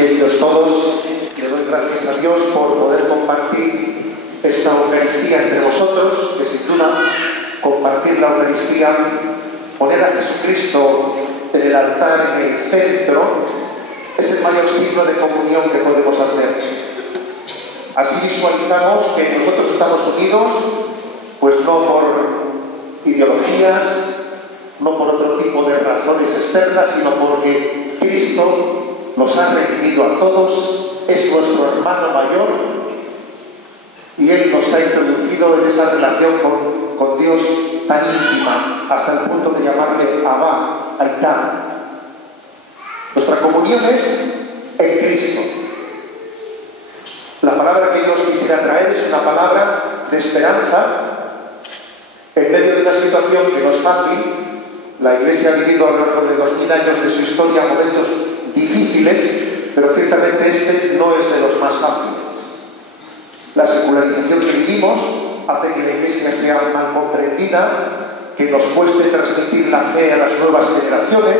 Queridos todos, le doy gracias a Dios por poder compartir esta Eucaristía entre vosotros, que sin duda compartir la Eucaristía, poner a Jesucristo en el altar, en el centro, es el mayor signo de comunión que podemos hacer. Así visualizamos que nosotros estamos unidos, pues no por ideologías, no por otro tipo de razones externas, sino porque Cristo nos ha redimido a todos, es nuestro hermano mayor y Él nos ha introducido en esa relación con Dios tan íntima, hasta el punto de llamarle Abba, Aitá. Nuestra comunión es en Cristo. La palabra que yo os quisiera traer es una palabra de esperanza en medio de una situación que no es fácil. La Iglesia ha vivido a lo largo de 2000 años de su historia momentos difíciles, pero ciertamente este no es de los más fáciles. La secularización que vivimos hace que la Iglesia sea mal comprendida, que nos cueste transmitir la fe a las nuevas generaciones,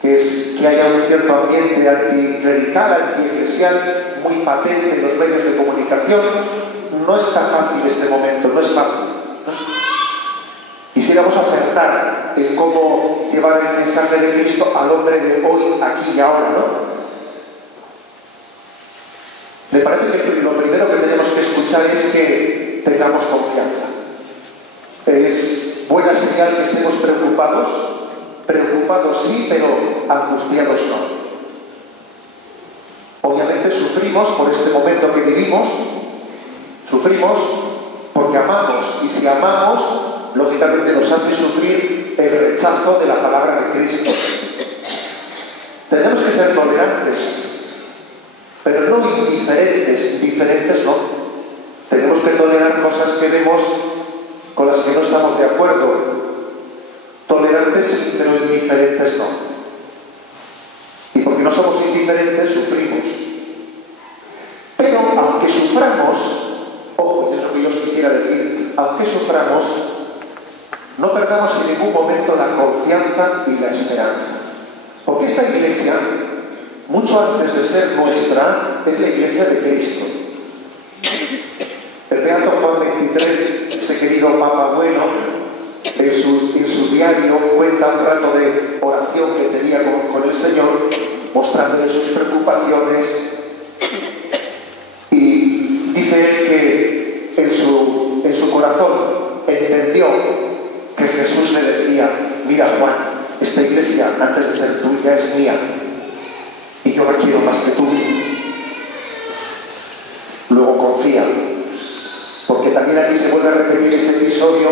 que haya un cierto ambiente anticlerical, antieclesial muy patente en los medios de comunicación. No está fácil este momento, no es fácil, ¿no? Quisiéramos acertar en cómo llevar el mensaje de Cristo al hombre de hoy, aquí y ahora, ¿no? Me parece que lo primero que tenemos que escuchar es que tengamos confianza. Es buena señal que estemos preocupados sí, pero angustiados no. Obviamente sufrimos por este momento que vivimos, sufrimos porque amamos, y si amamos, lógicamente nos hace sufrir el rechazo de la palabra de Cristo. Tenemos que ser tolerantes, pero no indiferentes. Indiferentes no. Tenemos que tolerar cosas que vemos con las que no estamos de acuerdo. Tolerantes sí, pero indiferentes no. Y porque no somos indiferentes, sufrimos. Pero aunque suframos, ojo, es lo que yo os quisiera decir, aunque suframos, no perdamos en ningún momento la confianza y la esperanza. Porque esta Iglesia, mucho antes de ser nuestra, es la Iglesia de Cristo. El Beato Juan XXIII, ese querido Papa bueno, en su diario cuenta un rato de oración que tenía con el Señor, mostrándole sus preocupaciones, y dice que en su corazón entendió que Jesús le decía: mira, Juan, esta iglesia antes de ser tuya es mía y yo la quiero más que tú. Luego confía, porque también aquí se vuelve a repetir ese episodio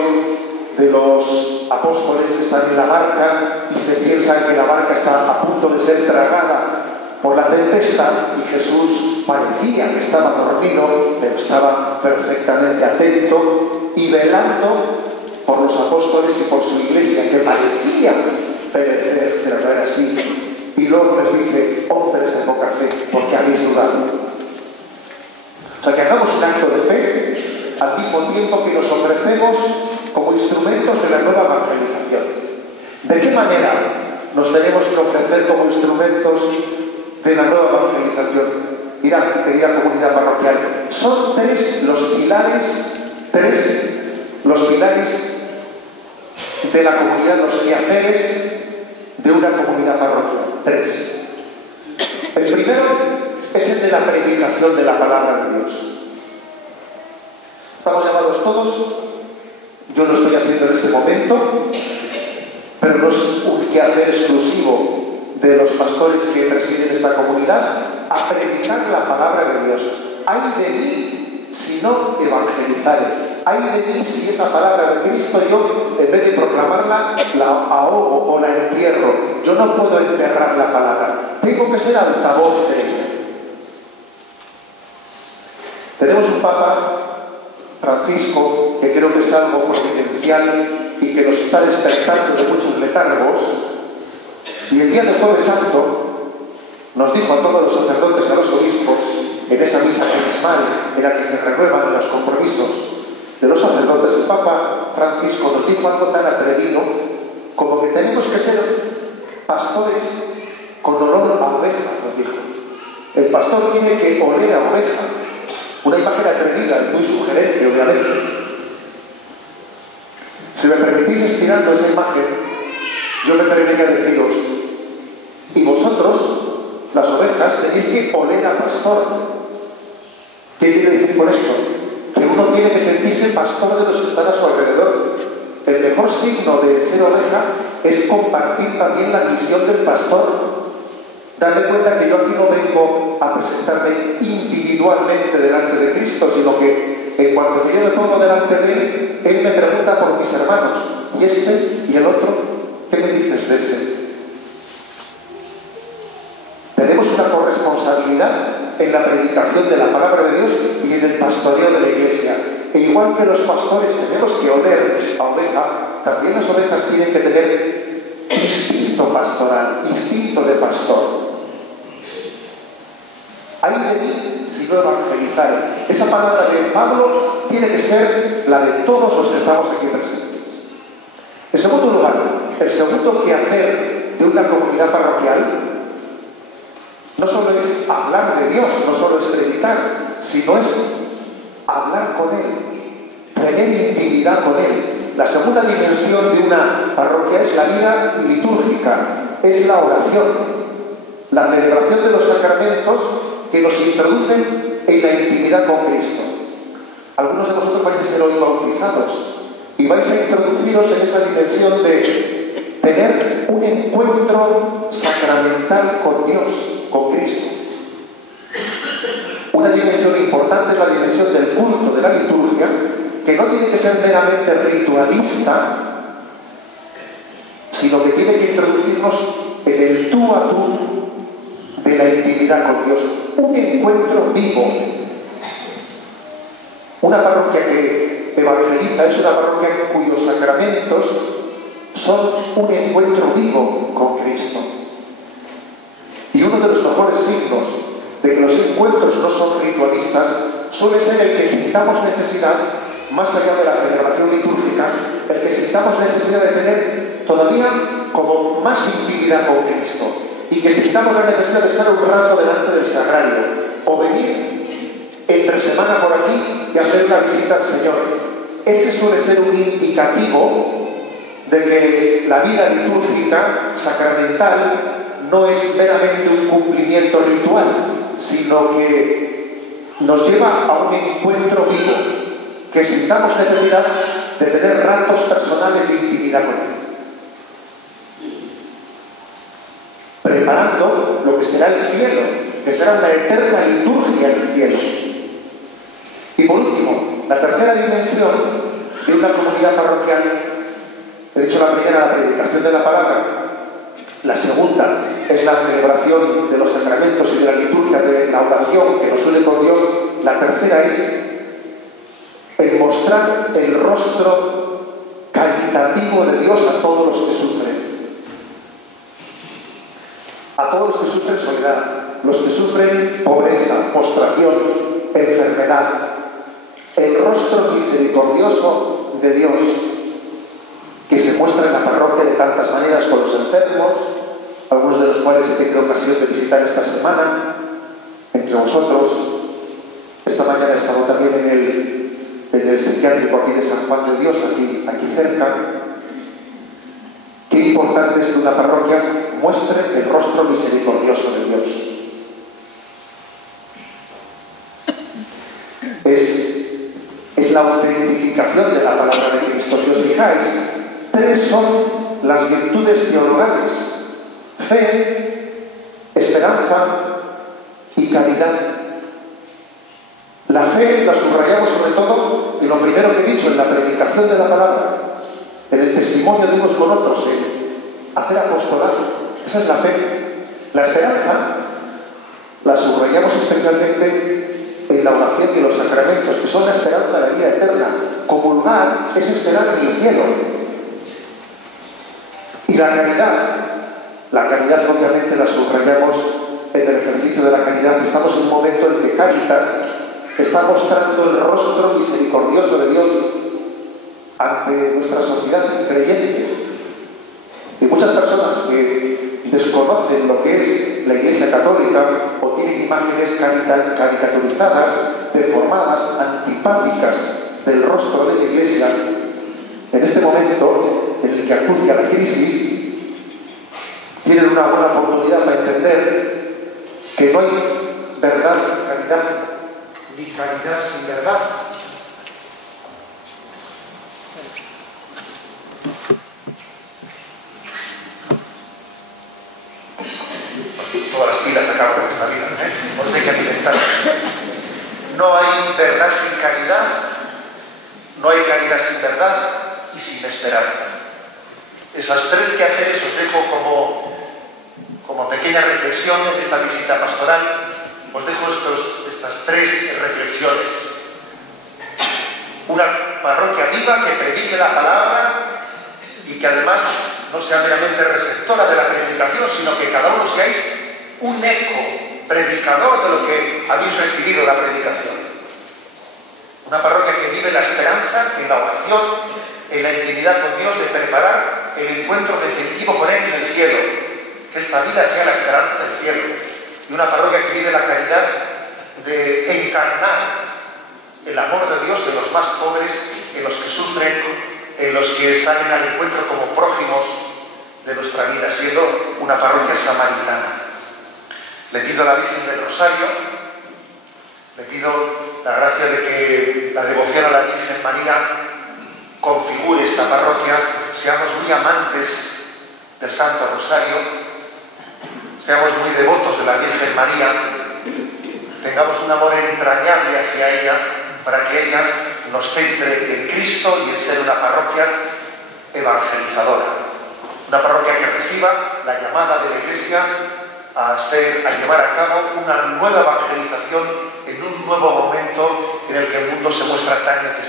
de los apóstoles que están en la barca y se piensa que la barca está a punto de ser tragada por la tempestad, y Jesús parecía que estaba dormido, pero estaba perfectamente atento y velando por los apóstoles y por su iglesia, que parecía perecer, pero no era así. Y luego les dice: hombres de poca fe, ¿por qué habéis dudado? O sea, que hagamos un acto de fe al mismo tiempo que nos ofrecemos como instrumentos de la nueva evangelización. ¿De qué manera nos tenemos que ofrecer como instrumentos de la nueva evangelización? Mirad, querida comunidad parroquial, son tres los pilares de la comunidad, los quehaceres de una comunidad parroquial. Tres. El primero es el de la predicación de la palabra de Dios. Estamos llamados todos, yo lo estoy haciendo en este momento, pero no es un quehacer exclusivo de los pastores que presiden esta comunidad, a predicar la palabra de Dios. Ay de mí si no evangelizaré. Ay de mí si esa palabra de Cristo yo, en vez de proclamarla, la ahogo o la entierro. Yo no puedo enterrar la palabra. Tengo que ser altavoz de ella. Tenemos un Papa, Francisco, que creo que es algo providencial y que nos está despertando de muchos letargos. Y el día del Jueves Santo nos dijo a todos los sacerdotes y a los obispos, en esa misa crismal en la que se renuevan los compromisos de los sacerdotes, el Papa Francisco nos dijo algo tan atrevido como que tenemos que ser pastores con olor a oveja, nos dijo. El pastor tiene que oler a oveja. Una imagen atrevida y muy sugerente, obviamente. Si me permitís estirando esa imagen, yo me atrevería a deciros, y vosotros, las ovejas, tenéis que oler al pastor. ¿Qué quiere decir con esto? Que uno tiene que sentirse pastor de los que están a su alrededor. El mejor signo de ser oveja es compartir también la misión del pastor. Darme cuenta que yo aquí no vengo a presentarme individualmente delante de Cristo, sino que en cuanto yo me pongo delante de Él me pregunta por mis hermanos. ¿Y este? ¿Y el otro? ¿Qué me dices de ese? Tenemos una corresponsabilidad en la predicación de la palabra de Dios y en el pastoreo de la iglesia. E igual que los pastores tenemos que oler a oveja, también las ovejas tienen que tener instinto pastoral, instinto de pastor. Ay de mí si no evangelizar. Esa palabra de Pablo tiene que ser la de todos los que estamos aquí presentes. En segundo lugar, el segundo quehacer de una comunidad parroquial no solo es hablar de Dios, no solo es predicar, sino es hablar con Él, tener intimidad con Él. La segunda dimensión de una parroquia es la vida litúrgica, es la oración, la celebración de los sacramentos que nos introducen en la intimidad con Cristo. Algunos de vosotros vais a ser hoy bautizados y vais a introduciros en esa dimensión de tener un encuentro sacramental con Dios, con Cristo. Una dimensión importante es la dimensión del culto, de la liturgia, que no tiene que ser meramente ritualista, sino que tiene que introducirnos en el tú a tú de la intimidad con Dios. Un encuentro vivo. Una parroquia que evangeliza es una parroquia cuyos sacramentos son un encuentro vivo con Cristo. Y uno de los mejores signos de que los encuentros no son ritualistas suele ser el que sintamos necesidad, más allá de la celebración litúrgica, el que sintamos necesidad de tener todavía como más intimidad con Cristo y que sintamos la necesidad de estar un rato delante del sagrario o venir entre semana por aquí y hacer una visita al Señor. Ese suele ser un indicativo de que la vida litúrgica sacramental no es meramente un cumplimiento ritual, sino que nos lleva a un encuentro vivo, que sintamos necesidad de tener ratos personales de intimidad con Él, preparando lo que será el cielo, que será una eterna liturgia en el cielo. Y por último, la tercera dimensión de una comunidad parroquial, he dicho la primera, la predicación de la palabra. La segunda es la celebración de los sacramentos y de la liturgia, de la oración que nos une con Dios. La tercera es el mostrar el rostro caritativo de Dios a todos los que sufren. A todos los que sufren soledad, los que sufren pobreza, postración, enfermedad. El rostro misericordioso de Dios, que se muestra en la parroquia de tantas maneras con los enfermos, algunos de los cuales he tenido ocasión de visitar esta semana, entre vosotros. Esta mañana he estado también en el psiquiátrico aquí de San Juan de Dios, aquí cerca. Qué importante es que una parroquia muestre el rostro misericordioso de Dios. Es la autentificación de la palabra de Cristo. Si os fijáis, tres son las virtudes teologales: fe, esperanza y caridad. La fe la subrayamos sobre todo en lo primero que he dicho, en la predicación de la palabra, en el testimonio de unos con otros, en hacer apostolado. Esa es la fe. La esperanza la subrayamos especialmente en la oración y los sacramentos, que son la esperanza de la vida eterna. Comulgar es esperar en el cielo. Y la caridad obviamente la subrayamos en el ejercicio de la caridad. Estamos en un momento en que Cáritas está mostrando el rostro misericordioso de Dios ante nuestra sociedad increyente. Y muchas personas que desconocen lo que es la Iglesia Católica o tienen imágenes caricaturizadas, deformadas, antipáticas del rostro de la Iglesia, en este momento en el que acucia la crisis, tienen una buena oportunidad para entender que no hay verdad sin caridad, ni caridad sin verdad. Todas las pilas acaban en esta vida, por eso hay que alimentar. No hay verdad sin caridad, no hay caridad sin verdad y sin esperanza. Esas tres quehaceres os dejo como pequeña reflexión en esta visita pastoral. Os dejo estas tres reflexiones. Una parroquia viva que predique la palabra y que además no sea meramente receptora de la predicación, sino que cada uno seáis un eco predicador de lo que habéis recibido la predicación. Una parroquia que vive la esperanza en la oración, en la intimidad con Dios, de preparar el encuentro definitivo con Él en el cielo. Que esta vida sea la esperanza del cielo. Y una parroquia que vive la caridad de encarnar el amor de Dios en los más pobres, en los que sufren, en los que salen al encuentro como prójimos de nuestra vida, siendo una parroquia samaritana. Le pido a la Virgen del Rosario, le pido la gracia de que la devoción a la Virgen María configure esta parroquia, seamos muy amantes del Santo Rosario, seamos muy devotos de la Virgen María, tengamos un amor entrañable hacia ella, para que ella nos centre en Cristo y en ser una parroquia evangelizadora. Una parroquia que reciba la llamada de la Iglesia a llevar a cabo una nueva evangelización en un nuevo momento en el que el mundo se muestra tan necesitado